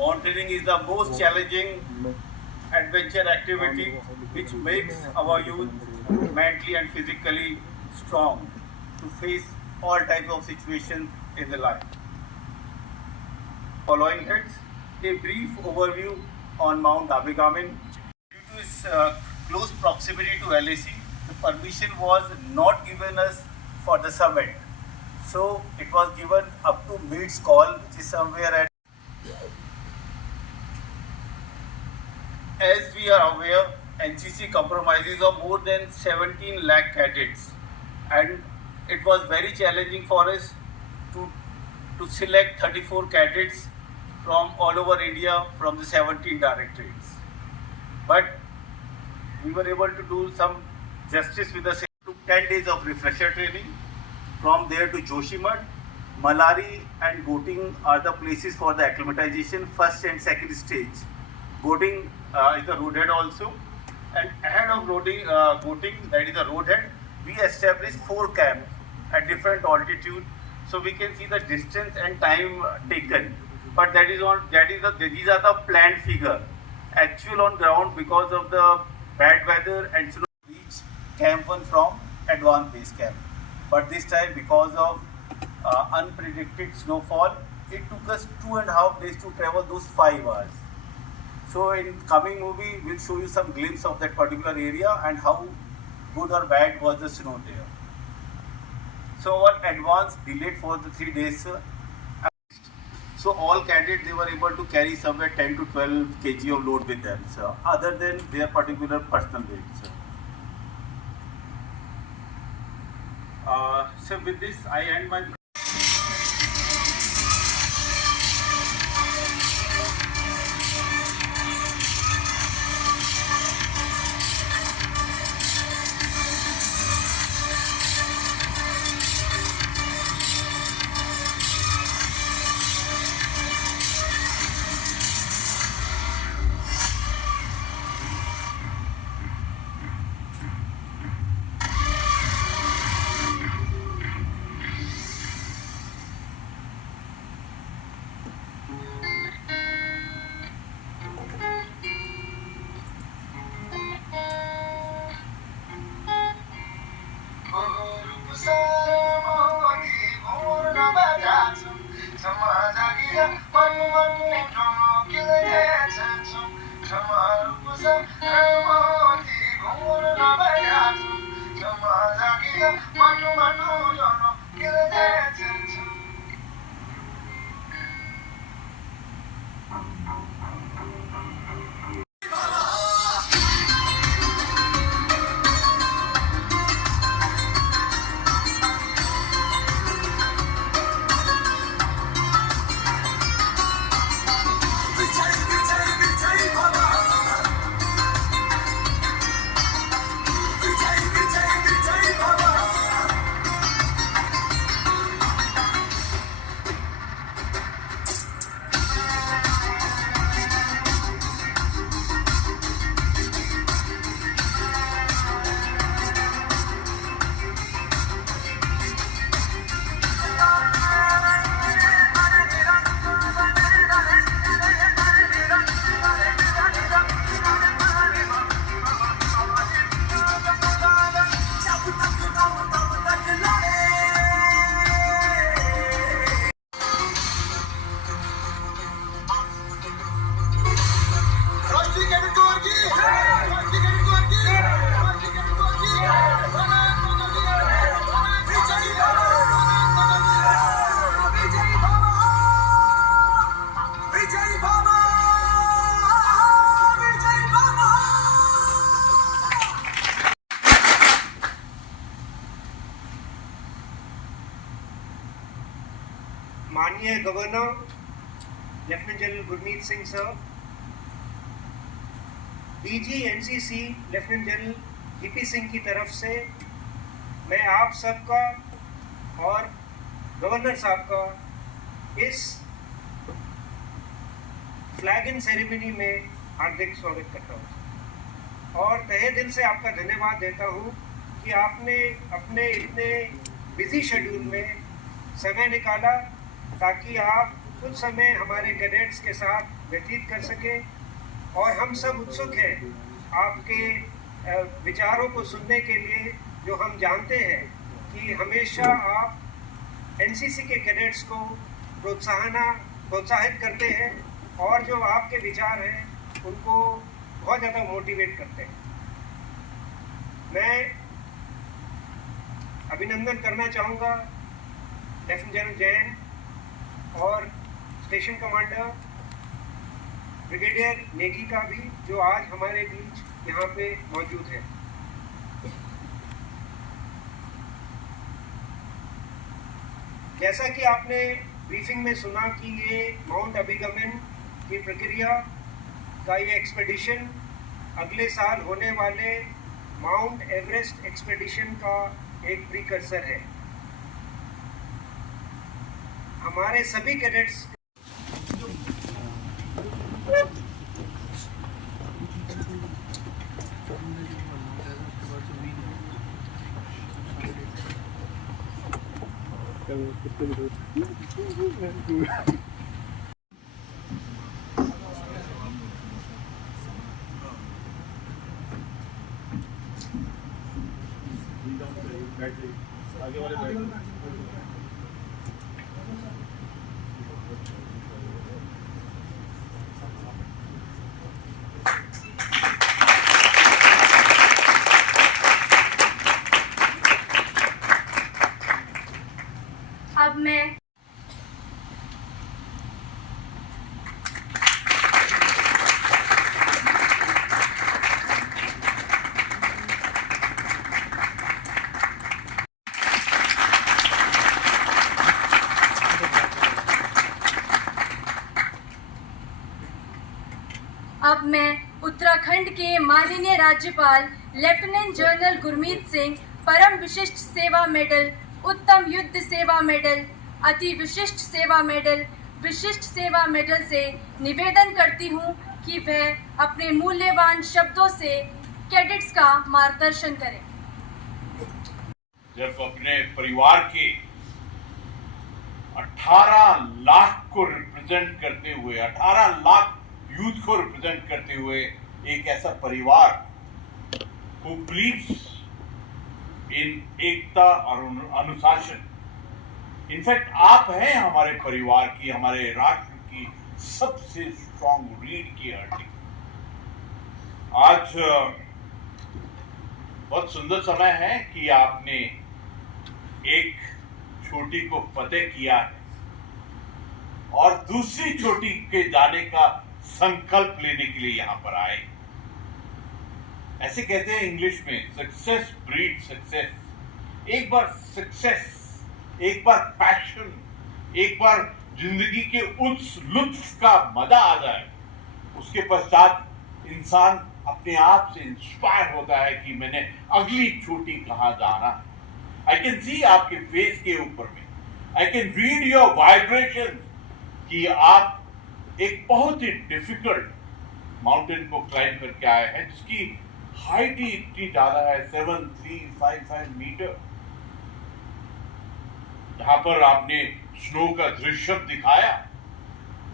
Mountaineering is the most challenging adventure activity which makes our youth mentally and physically strong to face all types of situations in the life. Following heads, a brief overview on Mount Abigamin. Due to its close proximity to LAC, the permission was not given us for the summit. So it was given up to Meads Call, which is somewhere at. As we are aware, NCC compromises of more than 17 lakh cadets, and it was very challenging for us to select 34 cadets from all over India from the 17 directorates. But we were able to do some justice with the 10 days of refresher training. From there to Joshimath, Malari and Goting are the places for the acclimatization, first and second stage. Goting is the roadhead also, and ahead of Goting, that is the roadhead, we established 4 camps at different altitude, so we can see the distance and time taken. But these are the planned figure. Actual on ground, because of the bad weather and snow, reach Camp 1 from advanced base camp. But this time, because of unpredicted snowfall, it took us 2.5 days to travel those 5 hours. So in coming movie, we'll show you some glimpse of that particular area and how good or bad was the snow there. So our advance delayed for the 3 days. So all cadets, they were able to carry somewhere 10 to 12 kg of load with them, sir, other than their particular personal weight, sir. So with this, I end my. माननीय governor lieutenant general Gurmeet Singh sir, DG NCC lieutenant general VP Singh की तरफ से मैं आप सबका और governor साहब का इस फ्लैग इन सेरेमनी में हार्दिक स्वागत करता हूँ और तहे दिल से आपका धन्यवाद देता हूँ कि आपने अपने इतने बिजी शेड्यूल में समय निकाला ताकि आप कुछ समय हमारे कैडेट्स के साथ व्यतीत कर सके, और हम सब उत्सुक हैं आपके विचारों को सुनने के लिए, जो हम जानते हैं कि हमेशा आप एनसीसी के कैडेट्स को प्रोत्साहित करते हैं, और जो आपके विचार हैं उनको बहुत ज़्यादा मोटिवेट करते हैं। मैं अभिनंदन करना चाहूँगा लेफ्टिनेंट जनरल जैन और स्टेशन कमांडर ब्रिगेडियर नेगी का भी, जो आज हमारे बीच यहाँ पे मौजूद है। जैसा कि आपने ब्रीफिंग में सुना कि ये माउंट अभिगमन की प्रक्रिया का ये एक्सपेडिशन अगले साल होने वाले माउंट एवरेस्ट एक्सपेडिशन का एक प्रीकर्सर है। हमारे सभी कैडेट्स अब मैं उत्तराखंड के माननीय राज्यपाल लेफ्टिनेंट जनरल गुरमीत सिंह परम विशिष्ट सेवा मेडल, उत्तम युद्ध सेवा मेडल, अति विशिष्ट सेवा मेडल, विशिष्ट सेवा मेडल से निवेदन करती हूं कि वह अपने मूल्यवान शब्दों से कैडेट्स का मार्गदर्शन करें। जब अपने परिवार के 18 लाख को रिप्रेजेंट करते हुए, 18 लाख यूथ को रिप्रेजेंट करते हुए एक ऐसा परिवार who believes in एकता और अनुशासन, इनफैक्ट आप हैं हमारे परिवार की, हमारे राष्ट्र की सबसे स्ट्रॉन्ग रीढ़ की हड्डी। आज बहुत सुंदर समय है कि आपने एक चोटी को फतेह किया है और दूसरी चोटी के जाने का संकल्प लेने के लिए यहां पर आए। ऐसे कहते हैं इंग्लिश में, सक्सेस ब्रीड सक्सेस। एक बार सक्सेस, एक बार पैशन, एक बार जिंदगी के उस लुत्फ का मजा आ जाए, उसके पश्चात इंसान अपने आप से इंस्पायर होता है कि मैंने अगली चोटी कहां जाना है। आई कैन सी आपके फेस के ऊपर में, I can read your vibration कि आप एक बहुत ही डिफिकल्ट माउंटेन को क्लाइंब करके आए हैं, जिसकी हाइट ही इतनी ज्यादा है, 7355 मीटर, जहां पर आपने स्नो का दृश्य दिखाया।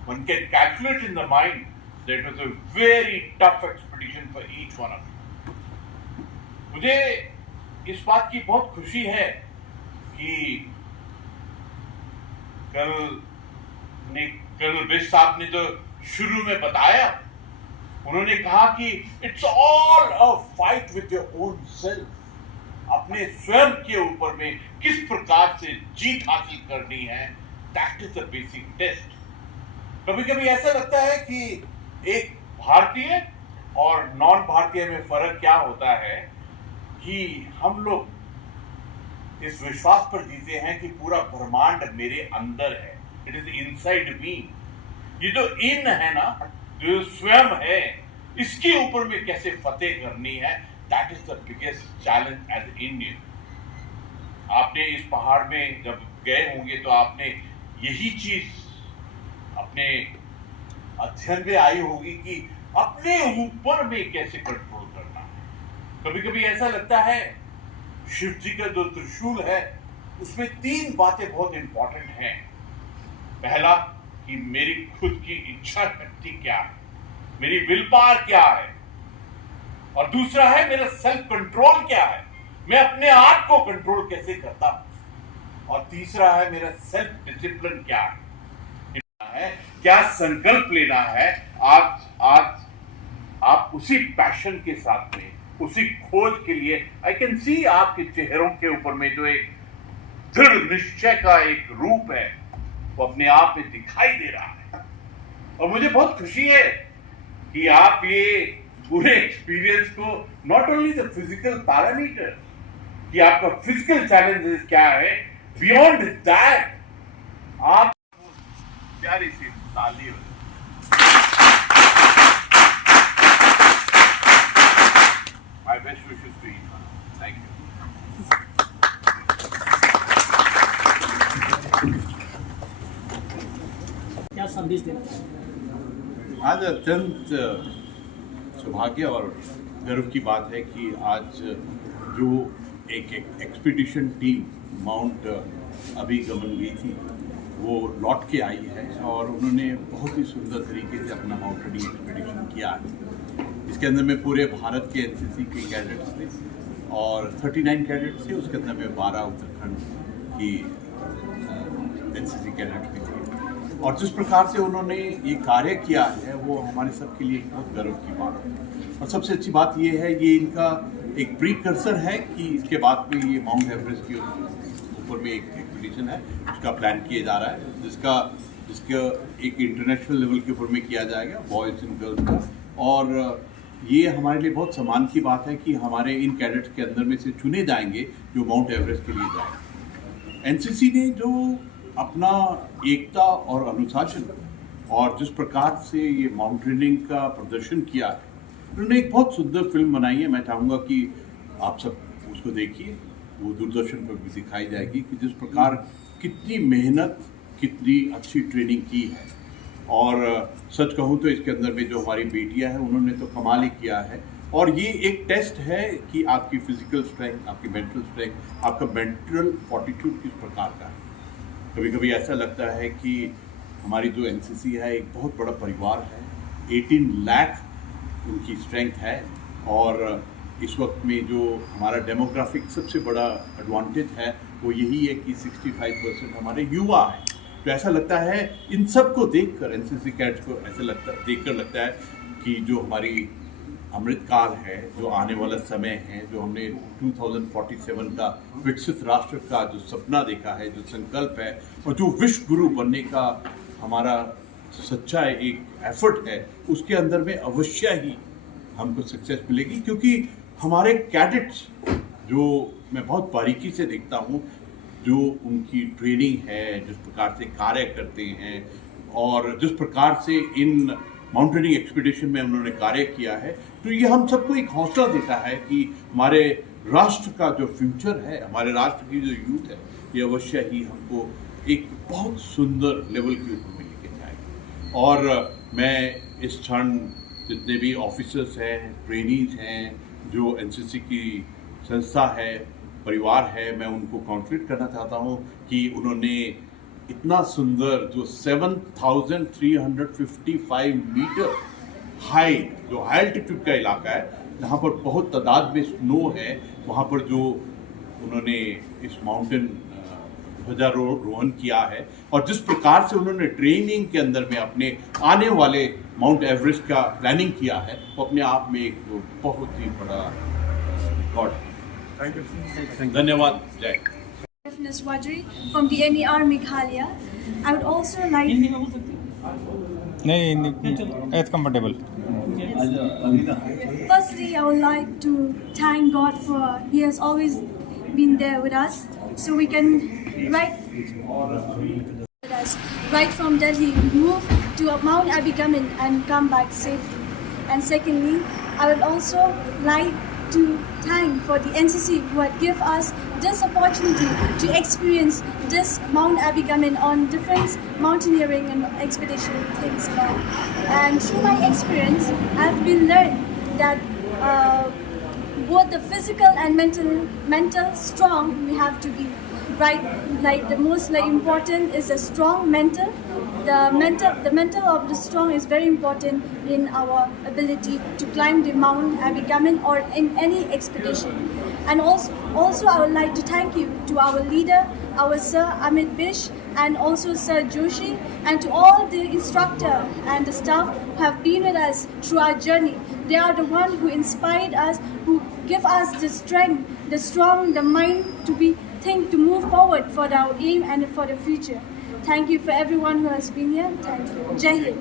One can calculate in the mind that it was a very tough expedition for each one of you. मुझे इस बात की बहुत खुशी है कि कर्नल बिस्ट साहब ने जो शुरू में बताया, उन्होंने कहा कि it's all a fight with your own self. अपने स्वयं के ऊपर में किस प्रकार से जीत हासिल करनी है, that is the basic test. कभी कभी ऐसा लगता है कि एक भारतीय और नॉन भारतीय में फर्क क्या होता है कि हम लोग इस विश्वास पर जीते हैं कि पूरा ब्रह्मांड मेरे अंदर है, इट इज इनसाइड मी। ये जो इन है ना, जो स्वयं है, इसके ऊपर में कैसे फतेह करनी है, that is the biggest challenge as Indian. आपने इस पहाड़ में जब गए होंगे तो आपने यही चीज अपने अध्ययन में आई होगी कि अपने ऊपर में कैसे कंट्रोल करना है। कभी कभी ऐसा लगता है शिव जी का जो त्रिशूल है उसमें 3 बातें बहुत इंपॉर्टेंट हैं। पहला, कि मेरी खुद की इच्छा शक्ति क्या है, मेरी विल पावर क्या है, और दूसरा है मेरा सेल्फ कंट्रोल क्या है, मैं अपने आप को कंट्रोल कैसे करता हूं, और तीसरा है मेरा सेल्फ डिसिप्लिन क्या है, क्या संकल्प लेना है। आज आप उसी पैशन के साथ में, उसी खोज के लिए, आई कैन सी आपके चेहरों के ऊपर में जो एक दृढ़ निश्चय का एक रूप है वो अपने आप में दिखाई दे रहा है। और मुझे बहुत खुशी है कि आप ये पूरे एक्सपीरियंस को, not only the physical parameter कि आपका फिजिकल चैलेंजेस क्या है, बियॉन्ड दैट आप प्यारी सी ताली हो। My best wishes to each one. Thank you. क्या संदेश देना? आज अत्यंत सौभाग्य और गर्व की बात है कि आज जो एक एक्सपीडिशन टीम माउंट अभिगमन गई थी वो लौट के आई है और उन्होंने बहुत ही सुंदर तरीके से अपना माउंटेनिंग एक्सपीडिशन किया है। इसके अंदर में पूरे भारत के एनसीसी के कैडेट्स थे और 39 कैडेट्स थे, उसके अंदर में 12 उत्तराखंड की एनसीसी कैडेट्स भी थे। और जिस प्रकार से उन्होंने ये कार्य किया है वो हमारे सब के लिए बहुत गर्व की बात है। और सबसे अच्छी बात ये है, ये इनका एक प्रीकर्सर है कि इसके बाद में ये माउंट एवरेस्ट के ऊपर में एक एक्सपीडिशन है उसका प्लान किया जा रहा है, जिसका एक इंटरनेशनल लेवल के ऊपर में किया जाएगा, बॉयज़ एंड गर्ल्स का। और ये हमारे लिए बहुत सम्मान की बात है कि हमारे इन कैडेट्स के अंदर में से चुने जाएंगे जो माउंट एवरेस्ट के लिए जाएंगे। एनसीसी ने जो अपना एकता और अनुशासन और जिस प्रकार से ये माउंटेनिंग का प्रदर्शन किया है, उन्होंने एक बहुत सुंदर फिल्म बनाई है। मैं चाहूँगा कि आप सब उसको देखिए, वो दूरदर्शन पर भी दिखाई जाएगी कि जिस प्रकार कितनी मेहनत, कितनी अच्छी ट्रेनिंग की है। और सच कहूँ तो इसके अंदर में जो हमारी बेटियां हैं उन्होंने तो कमाल ही किया है। और ये एक टेस्ट है कि आपकी फिजिकल स्ट्रेंथ, आपकी मेंटल स्ट्रेंथ, आपका मेंटल फॉर्टिट्यूड किस प्रकार का है। कभी कभी ऐसा लगता है कि हमारी जो एनसीसी है एक बहुत बड़ा परिवार है, 18 लाख उनकी स्ट्रेंथ है। और इस वक्त में जो हमारा डेमोग्राफिक सबसे बड़ा एडवांटेज है वो यही है कि 65% हमारे युवा हैं। तो ऐसा लगता है इन सब को देखकर, एनसीसी कैडेट्स को ऐसा देखकर लगता है कि जो हमारी अमृतकाल है, जो आने वाला समय है, जो हमने 2047 का विकसित राष्ट्र का जो सपना देखा है, जो संकल्प है और जो विश्व गुरु बनने का हमारा सच्चा एक एफर्ट है, उसके अंदर में अवश्य ही हमको सक्सेस मिलेगी। क्योंकि हमारे कैडेट्स जो मैं बहुत बारीकी से देखता हूँ, जो उनकी ट्रेनिंग है, जिस प्रकार से कार्य करते हैं और जिस प्रकार से इन माउंटेनिंग एक्सपीडिशन में उन्होंने कार्य किया है, तो ये हम सबको एक हौसला देता है कि हमारे राष्ट्र का जो फ्यूचर है, हमारे राष्ट्र की जो यूथ है, ये अवश्य ही हमको एक बहुत सुंदर लेवल के ऊपर में लेके जाएगी। और मैं इस क्षण जितने भी ऑफिसर्स हैं, ट्रेनीज हैं, जो एनसीसी की संस्था है, परिवार है, मैं उनको कॉन्ग्रेचुलेट करना चाहता हूँ कि उन्होंने इतना सुंदर जो 7,355 मीटर हाई, जो हाई एल्टीट्यूड का इलाका है, जहाँ पर बहुत तादाद में स्नो है, वहाँ पर जो उन्होंने इस माउंटेन ध्वजारोहण किया है और जिस प्रकार से उन्होंने ट्रेनिंग के अंदर में अपने आने वाले माउंट एवरेस्ट का प्लानिंग किया है, वो अपने आप में एक बहुत ही बड़ा रिकॉर्ड है। धन्यवाद। जय। Wadri from the NER Meghalaya. I would also like. Hindi में बोल सकते नहीं, it's comfortable. Firstly, I would like to thank God for He has always been there with us, so we can right from Delhi move to Mount Abigamin and come back safely. And secondly, I would also like to thank for the NCC who had give us this opportunity to experience this Mount Abigamin on different mountaineering and expedition things. And through my experience, I've been learned that both the physical and mental strong we have to be. Right, like the most important is a strong mental the mental of the strong is very important in our ability to climb the Mount Abigamin or in any expedition. And also I would like to thank you to our leader, our Sir Amit Bish, and also Sir Joshi, and to all the instructor and the staff who have been with us through our journey. They are the ones who inspired us, who give us the strength, the strong, the mind to move forward for our aim and for the future. Thank you for everyone who has been here. Thank you. Jai Hind.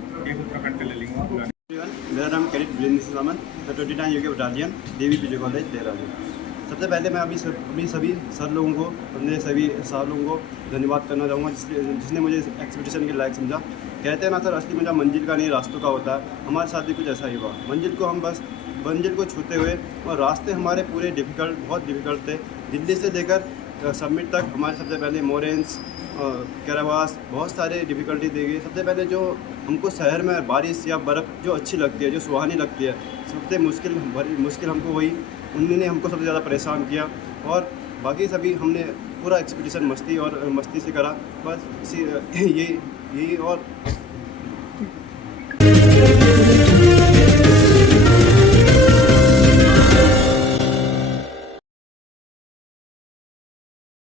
मेरा नाम cadet Virendra Singh सामंत, मैं 29 UK battalion देवी PG college Dehradun. सबसे पहले मैं अपनी सभी sir लोगों को, अपने सभी साहब लोगों को धन्यवाद करना चाहूँगा जिसने मुझे इस एक्सपीडिशन के लायक समझा। कहते हैं ना सर, असली मजा मंजिल का नहीं रास्तों का होता है। हमारे साथ भी कुछ ऐसा ही हुआ। मंजिल को छूते हुए और रास्ते हमारे पूरे बहुत डिफ़िकल्ट थे। दिल्ली से लेकर सबमिट तक हमारे सबसे पहले मोरेंस, कैरावास, बहुत सारे डिफ़िकल्टी दी गई। सबसे पहले जो हमको शहर में बारिश या बर्फ़ जो अच्छी लगती है, जो सुहानी लगती है, सबसे मुश्किल हमको वही उन्होंने हमको सबसे ज़्यादा परेशान किया। और बाकी सभी हमने पूरा एक्सपीडिशन मस्ती से करा। बस यही और